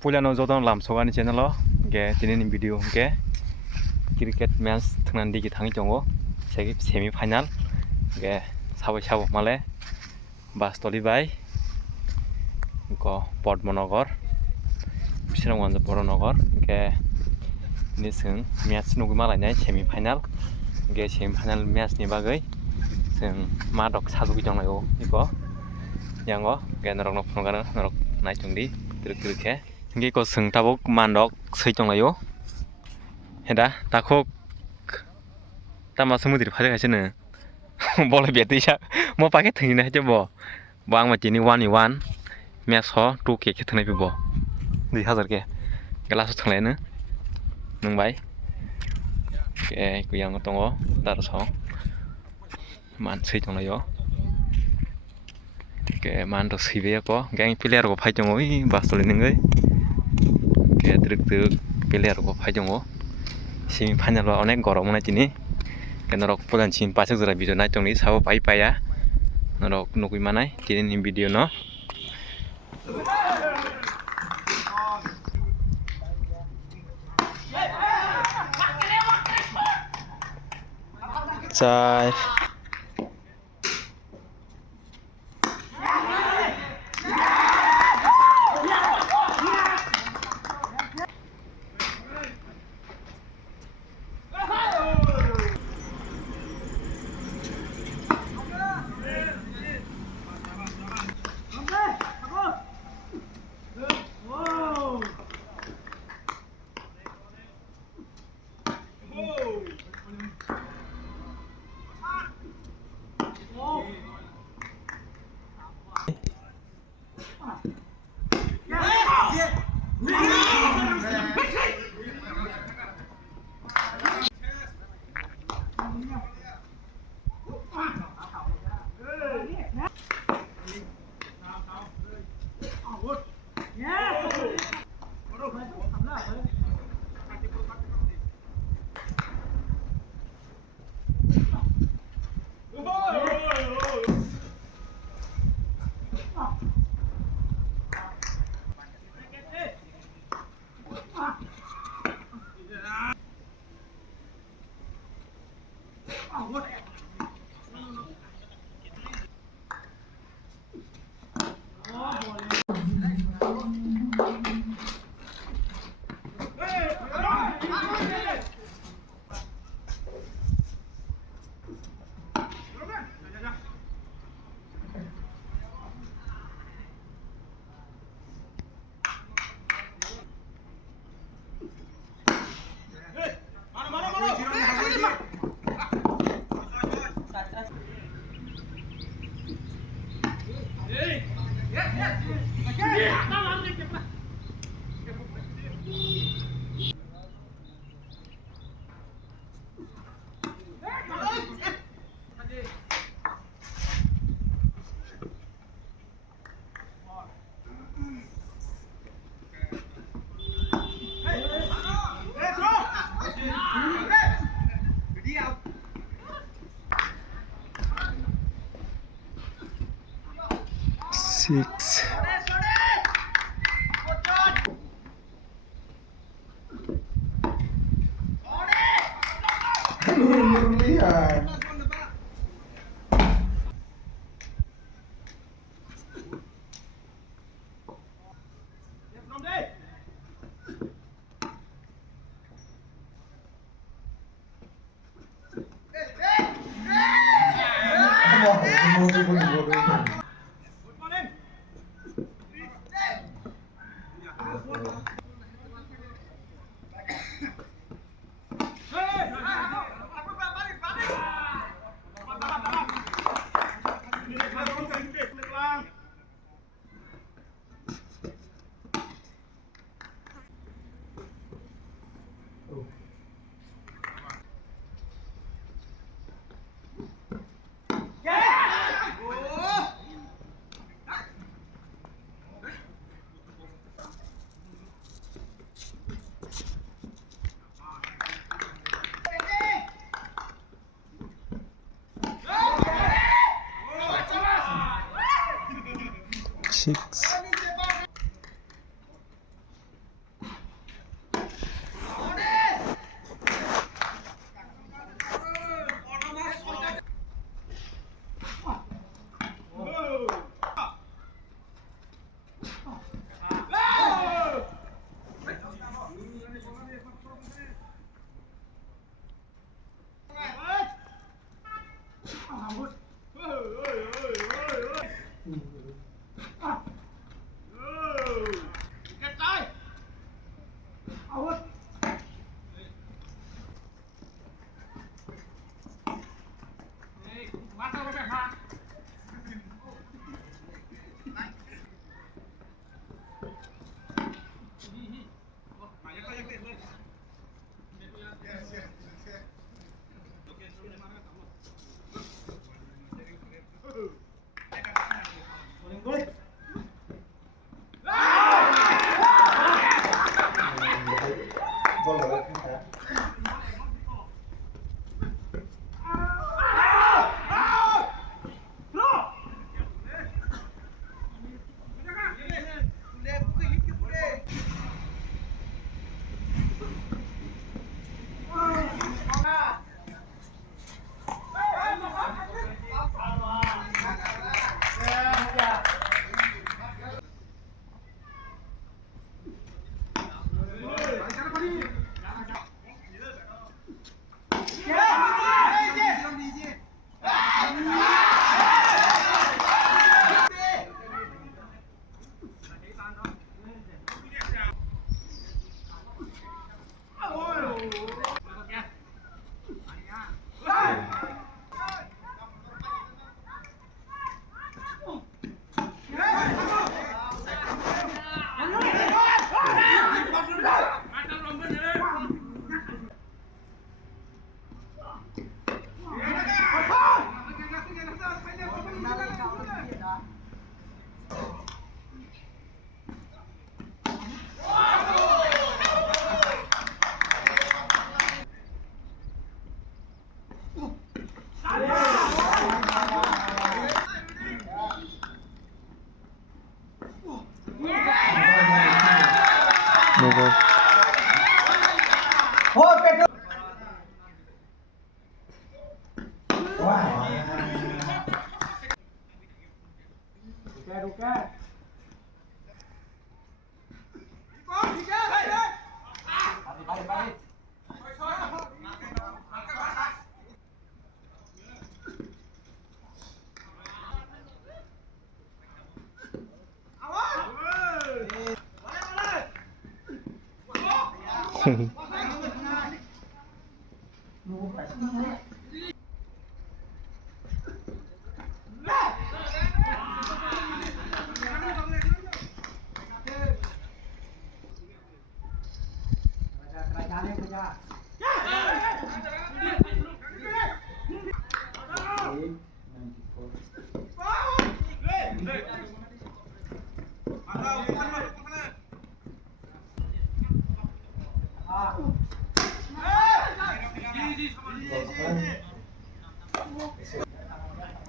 Pulyano jodon lamsogani channel o ge dinini video ge cricket match thangnan digi thangi tongo semi final ge sabo male bastoli bai ko Padmanagor Bisranganj Boronagar ge nisung match nugi malai semi final ge semi final match ni bagai sung madok sadugi jonglayo iko yango ge norok phongana norok naitungdi truk ke ge ko sung tabok mandok sei tonglayo heda takok tama samudri phaja kaisene bola betisa mo pake thingina hejebo bang ma chini 1-1 match ho 2 ke thanai bibo 2000 ke gelas thanglai ne nungbai ke kuyang tongo darso man sei tonglayo ke man to sibe ko gang player ko phai tongo i bastoli ningai ke truk player ko phai tongo semi final o onek gorom na tini norok pulan chin pasuk jora video nai tongni sabo pai paya norok nugui manai tini video no chai six Move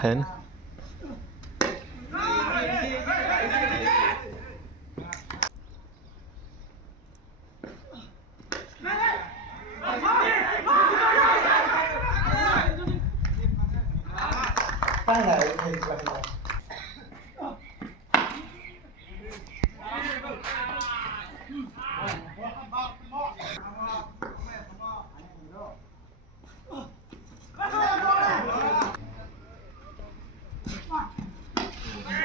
pen.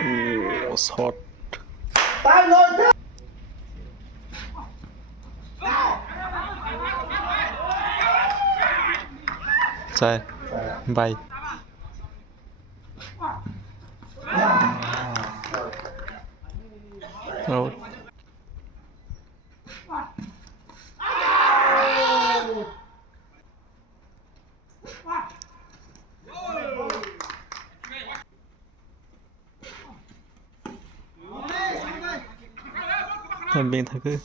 Oh, it's hot. Sai. Bye. Out. Bên thật cứ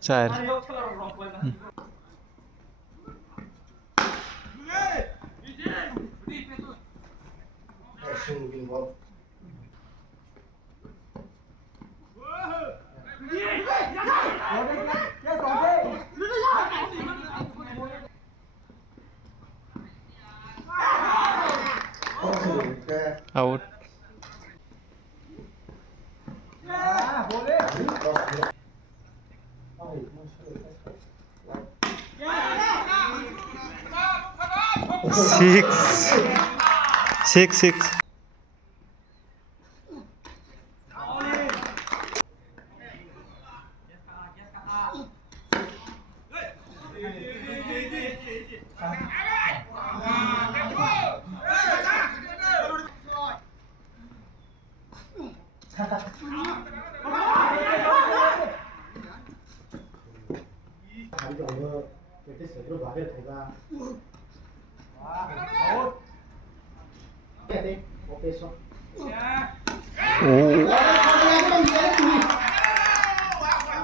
Sai. Out. Six. 다리 정도 이렇게 제대로 말해도 되가. 네, 오케이 써. 오.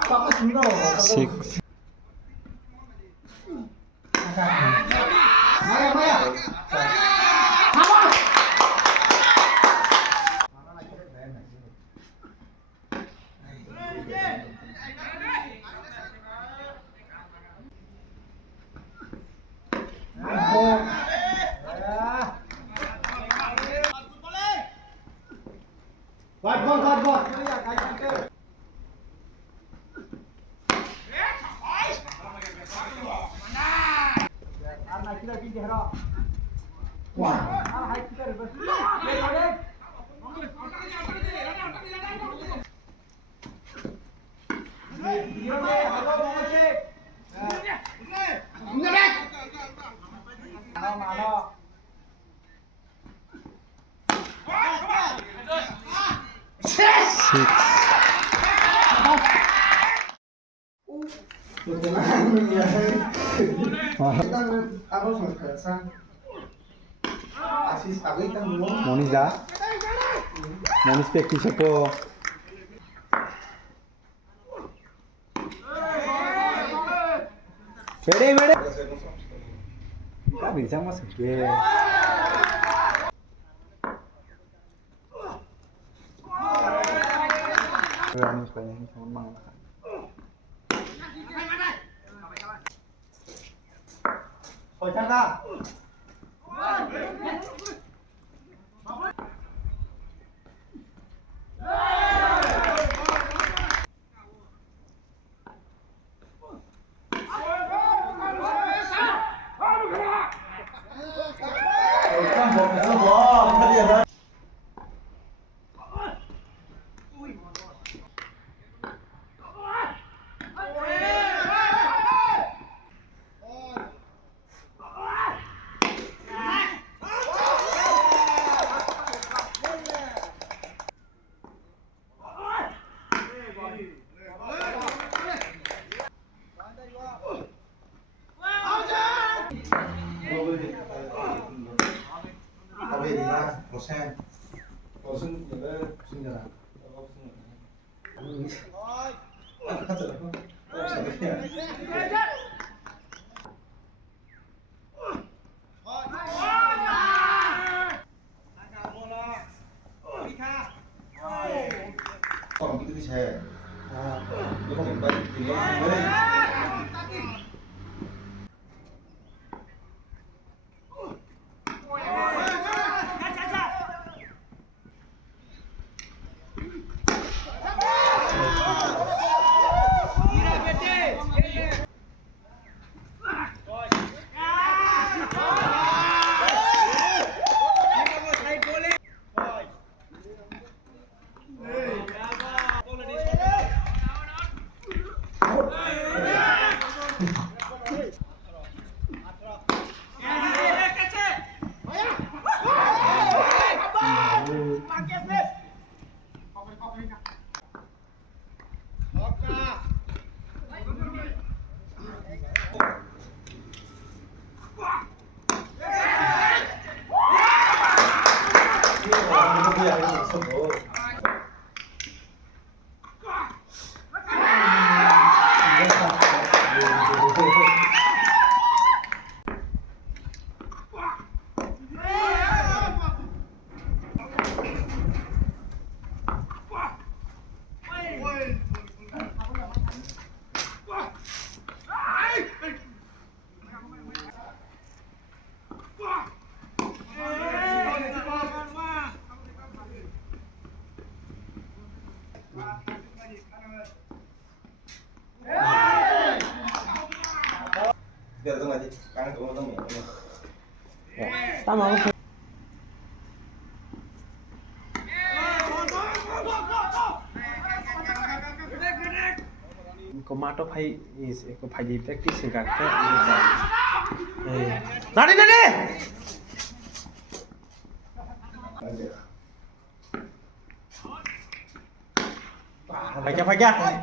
빠빠 중간. 6. 마야. 잡아. Gol. Đang ăn phần khởi sang. Asis tadi kan dulu. Moniza. Monis pekti siapa? Bede. Kau bisa masuk ke? Berani sekali sama mang. Hồi chắc ra. Tapi dia proses proses juga sebenarnya. Còn cái thứ xe, nó không phải thì nó mới Biar tengah aja, kangen kamu tengah ya. Sama. Komato phai is ko phai di practice ka ke. Nani. 발견.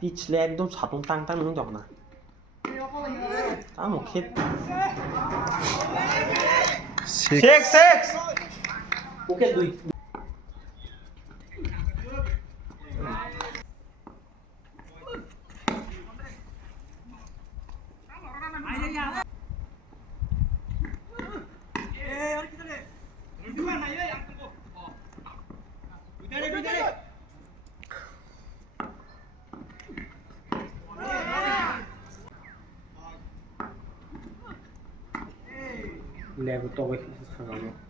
피치레 एकदम 자동 땅땅 넣는 게 없나? 오케이. Six. 오케이, 누이. 레고 또 왜 상관없어?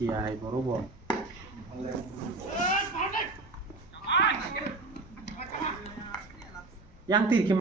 시야이 모르고 양띠 이렇게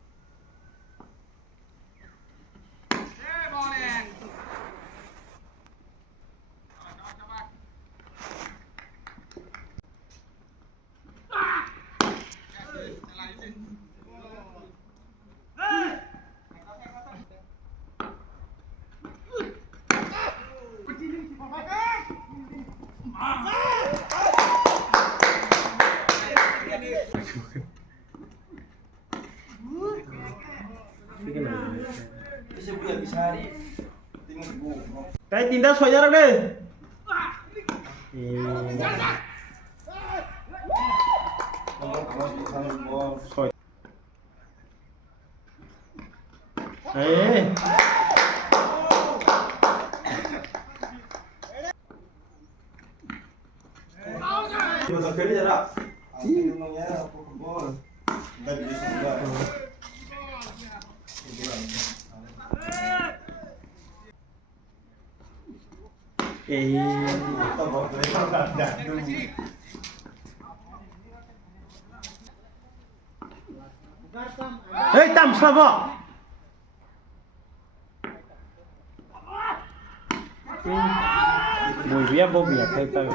cái tin đã xoay ra đây xoay đấy Mas aquele era. Aquele não era pouco bom. Deve ser. Tá bom, Ê, tầm sao vợ? Mùi vía vô việc thôi tao.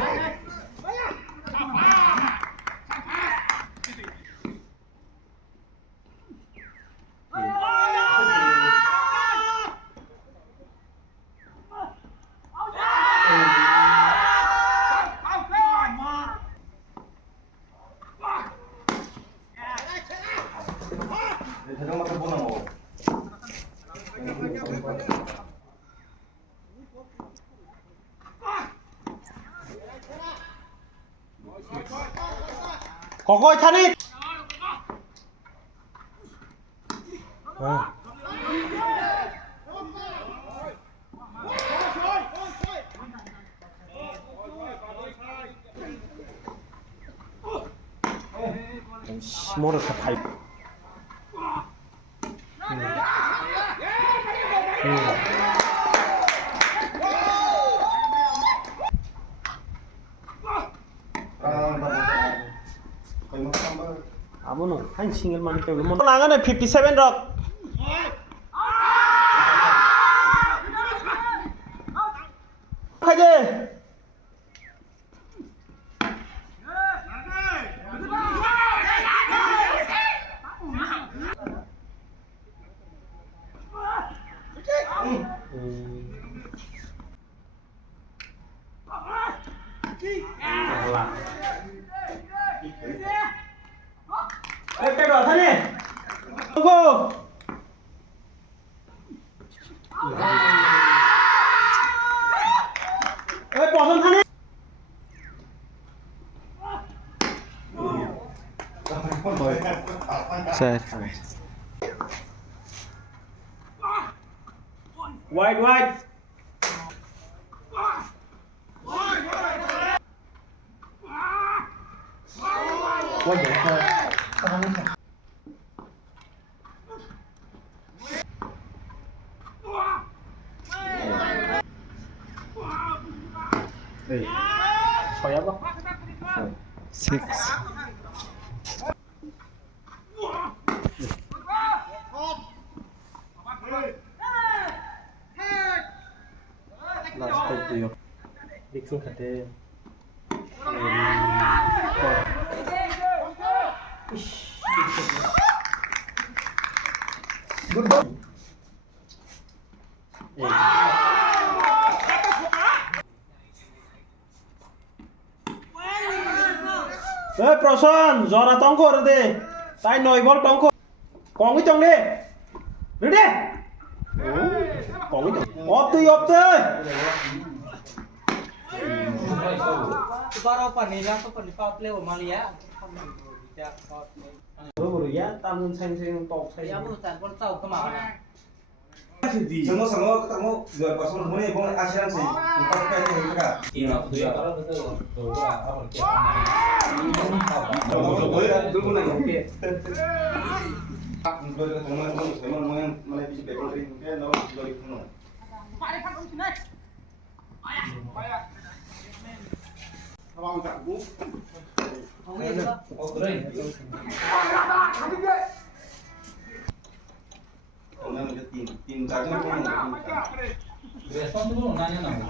Não mata boa não. Có coi thân đi. Mua được thật thầy. 아무는 한 싱글만 때문에 나가네 57 럭. 하지. Cái đỏ thân đi. Go. Ê, bỏ thân đi. Set. Wide. Quay để coi. Saya apa? 6 Last step tu yo. Mixing kate. Good ball. Prasan, zora tongko rede. Tai noi ball tongko. Còn cái trong đi. Đi đi. Còn cái trong. Op tươi. Baru panila to panipa play Malia. Baru ya, tangan seng tok saya. Ya bu tan pun tahu kemana. Sama-sama ketemu dua pasangan mulai bong asuransi. Empat kali yang mereka. Iya, betul ya. Kalau betul, apa kita Boleh dulu nang oke. Untuk teman-teman yang mulai bisa background dari mungkin lawan juga di sana. Awang tak bu. Không biết nữa. Oh, keren. Kemudian tim cacing pun. Respon tuh nanya nang.